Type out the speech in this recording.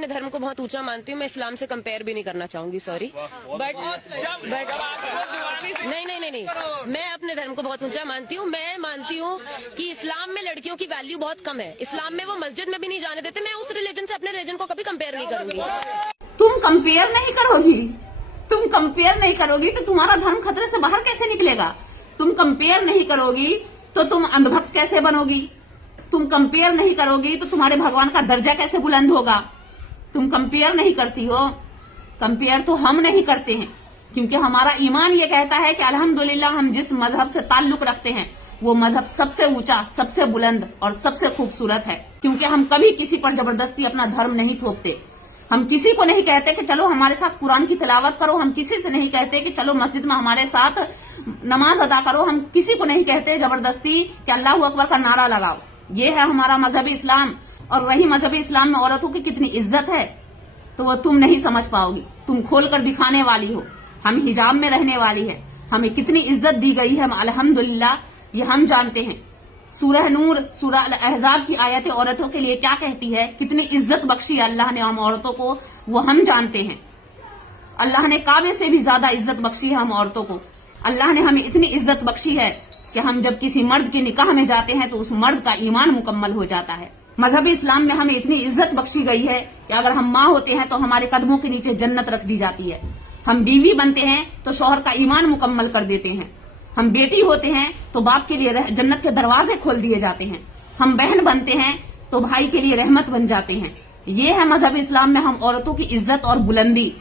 अपने धर्म को बहुत ऊंचा मानती हूँ, मैं इस्लाम से कंपेयर भी नहीं करना चाहूंगी, सॉरी, बट नहीं, मैं अपने धर्म को बहुत ऊंचा मानती हूँ। मैं मानती हूँ कि इस्लाम में लड़कियों की वैल्यू बहुत कम है, इस्लाम में वो मस्जिद में भी नहीं जाने देते। मैं उस रिलीजन से अपने रिलीजन को कभी कंपेयर नहीं करूंगी। तुम कंपेयर नहीं करोगी तो तुम्हारा धर्म खतरे से बाहर कैसे निकलेगा? तुम कंपेयर नहीं करोगी तो तुम अंधभक्त कैसे बनोगी? तुम कंपेयर नहीं करोगी तो तुम्हारे भगवान का दर्जा कैसे बुलंद होगा? तुम कंपेयर नहीं करती हो। कंपेयर तो हम नहीं करते हैं, क्योंकि हमारा ईमान ये कहता है कि अल्हम्दुलिल्लाह हम जिस मजहब से ताल्लुक रखते हैं वो मजहब सबसे ऊंचा, सबसे बुलंद और सबसे खूबसूरत है। क्योंकि हम कभी किसी पर जबरदस्ती अपना धर्म नहीं थोपते। हम किसी को नहीं कहते कि चलो हमारे साथ कुरान की तिलावत करो, हम किसी से नहीं कहते कि चलो मस्जिद में हमारे साथ नमाज अदा करो, हम किसी को नहीं कहते जबरदस्ती कि अल्लाह अकबर का नारा लगाओ। ये है हमारा मजहबी इस्लाम। और वही मजहबी इस्लाम में औरतों की कितनी इज्जत है तो वो तुम नहीं समझ पाओगी। तुम खोल कर दिखाने वाली हो। हम हिजाब में रहने वाली है, हमें कितनी इज्जत दी गई है, हम अल्हम्दुलिल्लाह ये हम जानते हैं। सूरह नूर, सूरह अहज़ाब की आयतें औरतों के लिए क्या कहती है, कितनी इज्जत बख्शी है अल्लाह ने हम औरतों को, वो हम जानते हैं। अल्लाह ने काबे से भी ज्यादा इज्जत बख्शी है हम औरतों को। अल्लाह ने हमें इतनी इज्जत बख्शी है कि हम जब किसी मर्द के निकाह में जाते हैं तो उस मर्द का ईमान मुकम्मल हो जाता है। मजहबी इस्लाम में हमें इतनी इज्जत बख्शी गई है कि अगर हम माँ होते हैं तो हमारे कदमों के नीचे जन्नत रख दी जाती है। हम बीवी बनते हैं तो शौहर का ईमान मुकम्मल कर देते हैं। हम बेटी होते हैं तो बाप के लिए जन्नत के दरवाजे खोल दिए जाते हैं। हम बहन बनते हैं तो भाई के लिए रहमत बन जाते हैं। ये है मजहब इस्लाम में हम औरतों की इज्जत और बुलंदी।